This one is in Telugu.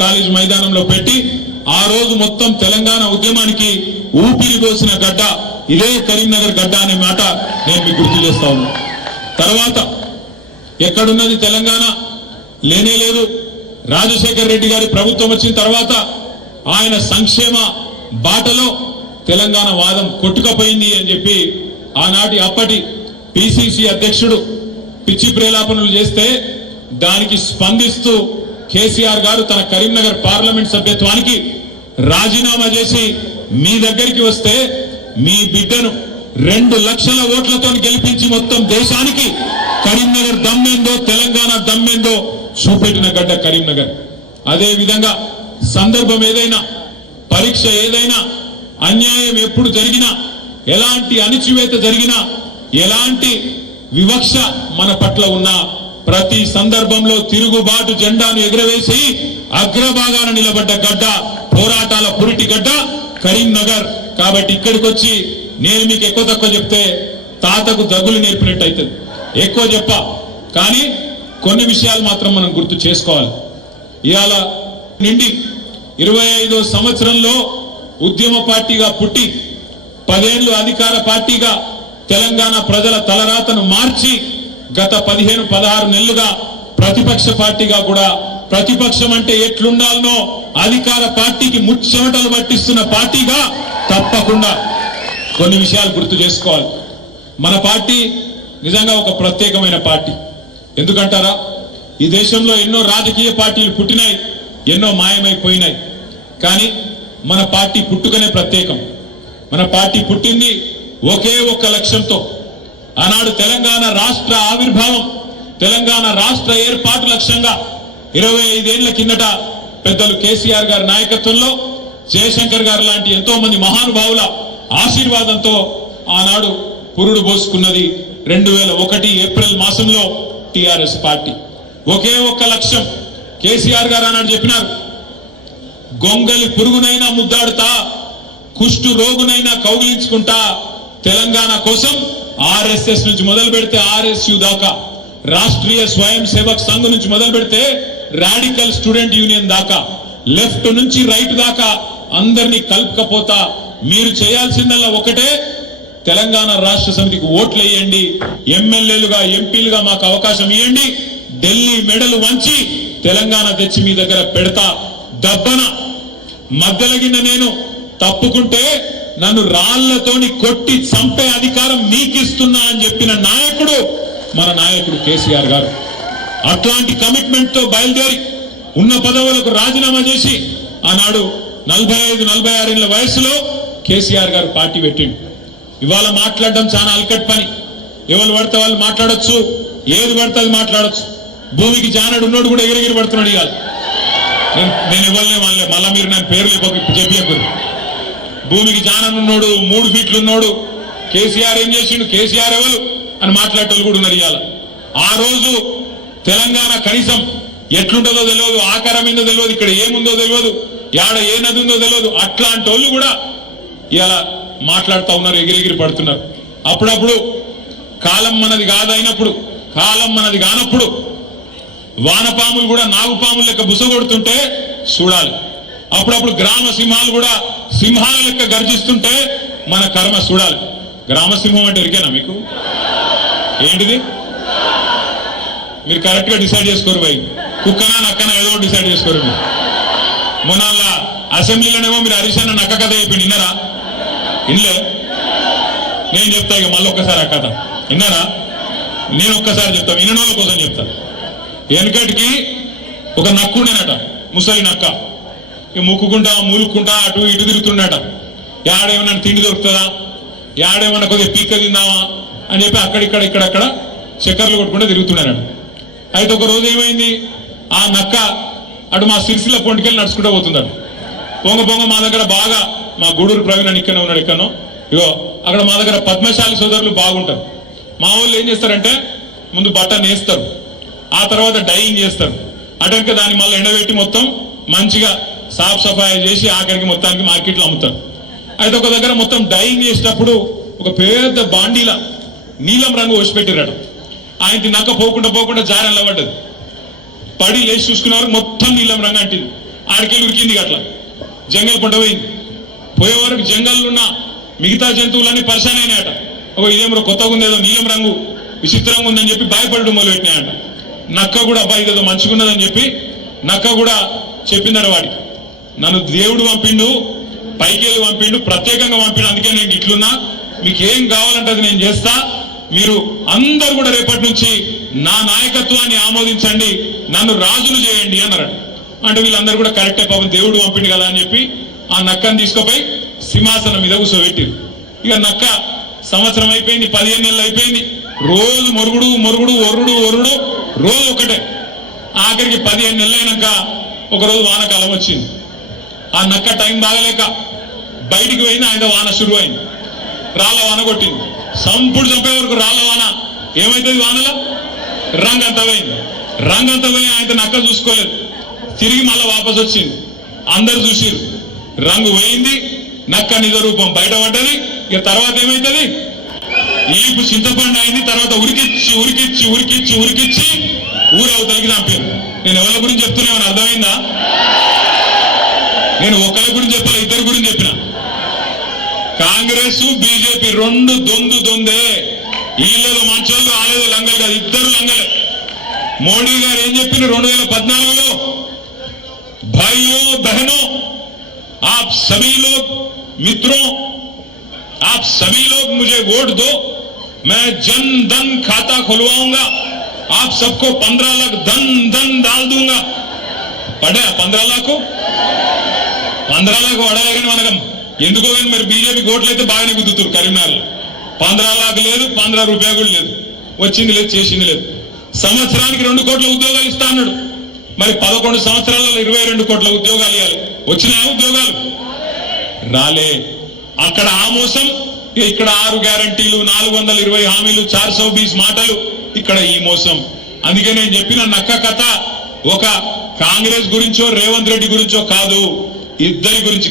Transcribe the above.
కాలేజ్ మైదానంలో పెట్టి ఆ రోజు మొత్తం తెలంగాణ ఉద్యమానికి ఊపిరి పోసిన గడ్డ ఇదే కరీంనగర్ గడ్డ అనే మాట నేను మీకు గుర్తు చేస్తా ఉన్నా. తర్వాత ఎక్కడున్నది తెలంగాణ? లేనే లేదు. రాజశేఖర్ రెడ్డి గారి ప్రభుత్వం వచ్చిన తర్వాత ఆయన సంక్షేమ బాటలో తెలంగాణ వాదం కొట్టుకపోయింది అని చెప్పి ఆనాటి అప్పటి పిసిసి అధ్యక్షుడు పిచ్చి ప్రేలాపనలు చేస్తే దానికి స్పందిస్తూ కేసీఆర్ గారు తన కరీంనగర్ పార్లమెంట్ సభ్యత్వానికి రాజీనామా చేసి మీ దగ్గరికి వస్తే మీ బిడ్డను 2 లక్షల ఓట్లతో గెలిపించి మొత్తం దేశానికి కరీంనగర్ దమ్మేందో తెలంగాణ దమ్మేందో చూపెట్టిన గడ్డ కరీంనగర్. అదే విధంగా సందర్భం ఏదైనా, పరీక్ష ఏదైనా, అన్యాయం ఎప్పుడు జరిగినా, ఎలాంటి అణిచివేత జరిగినా, ఎలాంటి వివక్ష మన పట్ల ఉన్నా ప్రతి సందర్భంలో తిరుగుబాటు జెండాను ఎగురవేసి అగ్రభాగాన నిలబడ్డ గడ్డ, పోరాటాల పురిటి గడ్డ కరీంనగర్. కాబట్టి ఇక్కడికి వచ్చి నేను మీకు ఎక్కువ తక్కువ చెప్తే తాతకు దగ్గులు నేర్పినట్టు అవుతుంది. ఎక్కువ చెప్ప కానీ కొన్ని విషయాలు మాత్రం మనం గుర్తు చేసుకోవాలి. ఇవాళ నిండి 25వ సంవత్సరంలో ఉద్యమ పార్టీగా పుట్టి 10 ఏళ్లు అధికార పార్టీగా తెలంగాణ ప్రజల తలరాతను మార్చి గత 15-16 నెలలుగా ప్రతిపక్ష పార్టీగా కూడా, ప్రతిపక్షం అంటే ఎట్లుండాలనో అధికార పార్టీకి ముచ్చెమటలు పట్టిస్తున్న పార్టీగా తప్పకుండా కొన్ని విషయాలు గుర్తు చేసుకోవాలి. మన పార్టీ నిజంగా ఒక ప్రత్యేకమైన పార్టీ. ఎందుకంటారా? ఈ దేశంలో ఎన్నో రాజకీయ పార్టీలు పుట్టినాయి, ఎన్నో మాయమైపోయినాయి. కానీ మన పార్టీ పుట్టుకనే ప్రత్యేకం. మన పార్టీ పుట్టింది ఒకే ఒక్క లక్ష్యంతో. ఆనాడు తెలంగాణ రాష్ట్ర ఆవిర్భావం, తెలంగాణ రాష్ట్ర ఏర్పాటు లక్ష్యంగా 25 ఏళ్ల కిందట పెద్దలు కేసీఆర్ గారి నాయకత్వంలో జయశంకర్ గారు లాంటి ఎంతో మంది మహానుభావుల ఆశీర్వాదంతో ఆనాడు పురుడు పోసుకున్నది 2001 ఏప్రిల్ మాసంలో టిఆర్ఎస్ పార్టీ. ఒకే ఒక్క లక్ష్యం. కేసీఆర్ గారు ఆనాడు చెప్పినారు, గొంగలి పురుగునైనా ముద్దాడుతా, కుష్టు రోగునైనా కౌగిలించుకుంటా, తెలంగాణ కోసం ఆర్ఎస్ఎస్ నుంచి మొదలు పెడితే ఆర్ఎస్యు దాకా, రాష్ట్రీయ స్వయం సేవక్ సంఘ్ నుంచి మొదలు పెడితే రాడికల్ స్టూడెంట్ యూనియన్ దాకా, లెఫ్ట్ నుంచి రైట్ దాకా అందరినీ కలుపుకపోతా మీరు చేయాల్సిందల్లా ఒకటే, తెలంగాణ రాష్ట్ర సమితికి ఓట్లు వేయండి, ఎమ్మెల్యేలుగా ఎంపీలుగా మాకు అవకాశం ఇవ్వండి, ఢిల్లీ మెడలు వంచి తెలంగాణ తెచ్చి మీ దగ్గర పెడతా, దబ్బన మధ్యలగిన నేను తప్పుకుంటే నన్ను రాళ్లతోని కొట్టి చంపే అధికారం మీకిస్తున్నా అని చెప్పిన నాయకుడు మన నాయకుడు కేసీఆర్ గారు. అట్లాంటి కమిట్మెంట్ తో బయలుదేరి ఉన్న పదవులకు రాజీనామా చేసి ఆనాడు 45-46 ఏళ్ల వయసులో కేసీఆర్ గారు పార్టీ పెట్టిండు. ఇవాళ మాట్లాడడం చాలా అల్కట్ పని. ఎవరు పడితే వాళ్ళు మాట్లాడొచ్చు, ఏది పడితే అది మాట్లాడొచ్చు. భూమికి జానడు ఉన్నోడు కూడా ఎగిరెగిరి పడుతున్నాడు. ఇవాళ నేను ఇవ్వలే వాళ్ళే, మళ్ళా మీరు నేను పేర్లు చెప్పకూడదు. భూమికి జాననున్నోడు, 3 ఫీట్లు ఉన్నోడు కేసీఆర్ ఏం చేసిండు, కేసీఆర్ ఎవరు అని మాట్లాడేటోళ్ళు కూడా ఉన్నారు. ఇవాళ ఆ రోజు తెలంగాణ కనీసం ఎట్లుంటుందో తెలియదు, ఆకారం ఏందో తెలియదు, ఇక్కడ ఏముందో తెలియదు, యాడ ఏ నది ఉందో తెలియదు. అట్లాంటి వాళ్ళు కూడా ఇవాళ మాట్లాడుతూ ఉన్నారు, ఎగిరెగిరి పడుతున్నారు. అప్పుడప్పుడు కాలం మనది కాదైనప్పుడు, కాలం మనది కానప్పుడు వానపాములు కూడా నాగుపాములు లెక్క బుసగొడుతుంటే చూడాలి. అప్పుడప్పుడు గ్రామ సింహాలు కూడా సింహాల లెక్క గర్జిస్తుంటే మన కర్మ చూడాలి. గ్రామ సింహం అంటే ఎరికేనా మీకు? ఏంటిది? మీరు కరెక్ట్ గా డిసైడ్ చేసుకోరు భయ్. కుక్కనా నక్కనా ఏదో డిసైడ్ చేసుకోరు మీరు. మొన్న అసెంబ్లీలోనేమో మీరు హరీషన్న నక్క కథ అయిపోయింది, విన్నారా? ఇన్లే. నేను చెప్తా ఇక మళ్ళీ ఒక్కసారి ఆ కథ విన్నారా? నేను ఒక్కసారి చెప్తాను, వినోళ్ళ కోసం చెప్తాను. వెనకటికి ఒక నక్కుండేనట, ముసలి నక్క. ఇక ముక్కుకుంటా మూలుక్కుంటా అటు ఇటు తిరుగుతుండట. యాడేమన్నా తిండి దొరుకుతుందా, యాడేమన్నా కొద్దిగా పీక్క తిందామా అని చెప్పి అక్కడిక్కడ ఇక్కడక్కడ చక్కర్లు కొట్టుకుంటే తిరుగుతున్నారట. అయితే ఒక రోజు ఏమైంది, ఆ నక్క అటు మా సిరిసిల్ల పొంటికెళ్ళి నడుచుకుంటూ పోతుందట. పొంగ పొంగ మా దగ్గర బాగా, మా గూడూరు ప్రవీణ్ అని ఇక్కడనే ఉన్నాడు, ఎక్కడనో. ఇగో అక్కడ మా దగ్గర పద్మశాలి సోదరులు బాగుంటారు. మా వాళ్ళు ఏం చేస్తారంటే ముందు బట్టను వేస్తారు, ఆ తర్వాత డైయింగ్ చేస్తారు. అటెనక దాన్ని మళ్ళీ ఎండబెట్టి మొత్తం మంచిగా సాఫ్ సఫాయి చేసి ఆఖరికి మొత్తానికి మార్కెట్లో అమ్ముతారు. అయితే ఒక దగ్గర మొత్తం డైయింగ్ చేసేటప్పుడు ఒక పెద్ద బాండీల నీలం రంగు వచ్చిపెట్టారట. ఆయనకి నక్క పోకుండా జారెల్ల పడ్డది. పడి లేచి చూసుకున్నారు, మొత్తం నీలం రంగు అంటింది. ఆడికెళ్ళి ఉరికింది అట్లా జంగల్ పంట పోయింది. పోయే వరకు జంగల్లో ఉన్న మిగతా జంతువులన్నీ పరిశాన్ అయినాయట. ఇదేమో కొత్తగా ఉంది, ఏదో నీలం రంగు విచిత్రంగా ఉందని చెప్పి భయపడడం మొదలుపెట్టినాయట. నక్క కూడా అబ్బాయి ఇదేదో మంచిగున్నదని చెప్పి నక్క కూడా చెప్పిందట వాడికి, నన్ను దేవుడు పంపిండు, పైకెళ్ళి పంపిండు, ప్రత్యేకంగా పంపిండు, అందుకే నేను ఇట్లున్నా, మీకు ఏం కావాలంటే అది నేను చేస్తా, మీరు అందరు కూడా రేపటి నుంచి నా నాయకత్వాన్ని ఆమోదించండి, నన్ను రాజును చేయండి అన్నారట. అంటే వీళ్ళందరూ కూడా కరెక్టే, పాపం దేవుడు పంపిండు కదా అని చెప్పి ఆ నక్కను తీసుకుపోయి సింహాసనం మీద కూర్చోబెట్టిరు. ఇక నక్క సంవత్సరం అయిపోయింది, 15 నెలలు అయిపోయింది, రోజు మొరుగుడు మొరుగుడు ఒర్రుడు ఒర్రుడు రోజు ఒకటే. ఆఖరికి 15 నెలలు అయినాక ఒకరోజు వానకాలం వచ్చింది. ఆ నక్క టైం బాగలేక బయటికి పోయింది, ఆయన వాన షురు అయింది, రాళ్ళ వాన కొట్టింది. సంపుడు చంపే వరకు రాళ్ళ వాన ఏమైతుంది, వానలో రంగంతా పోయింది. రంగంతా పోయి ఆయన నక్క చూసుకోలేదు, తిరిగి మళ్ళీ వాపస్ వచ్చింది. అందరు చూసిరు, రంగు పోయింది, నక్క నిజ రూపం బయటపడ్డది. ఇక తర్వాత ఏమైతుంది, ఈపు చింతపండు అయింది. తర్వాత ఉరికిచ్చి ఉరికిచ్చి ఉరికిచ్చి ఉరికిచ్చి ఊరవతలకి చంపారు. నేను ఎవరి గురించి చెప్తున్నామని అర్థమైందా? నేను ఒకరి గురించి చెప్పాలి, ఇద్దరి గురించి చెప్పిన. కాంగ్రెస్ బీజేపీ రెండు దొందే. వీళ్ళేదో మంచోళ్ళు, ఆలేదో లంగలు కాదు, ఇద్దరు లంగలే. మోడీ గారు ఏం చెప్పిన 2014లో, భాइयों बहनों आप सभी लोग मित्रों आप सभी लोग मुझे वोट दो, मैं जन धन खाता खुलवाऊंगा, आप सबको 15 लाख धन डाल दूंगा. पढ़े 15 लाख को 15 लाख పడాయి. కానీ మనకం ఎందుకో కానీ మరి బీజేపీ ఓట్లు అయితే బాగానే గుద్దుతారు. కరీంనగర్లో 15 లాఖ లేదు, 15 రూపాయలు కూడా లేదు, వచ్చింది లేదు, చేసింది లేదు. సంవత్సరానికి 2 కోట్ల ఉద్యోగాలు ఇస్తా అన్నాడు. మరి 11 సంవత్సరాలలో 22 కోట్ల ఉద్యోగాలు ఇవ్వాలి. వచ్చినాయా ఉద్యోగాలు? రాలే. అక్కడ ఆ మోసం, ఇక్కడ 6 గ్యారంటీలు, 420 హామీలు, 420 మాటలు, ఇక్కడ ఈ మోసం. అందుకే నేను చెప్పిన నక్క కథ ఒక కాంగ్రెస్ గురించో రేవంత్ రెడ్డి గురించో కాదు, ఇద్దరి గురించి.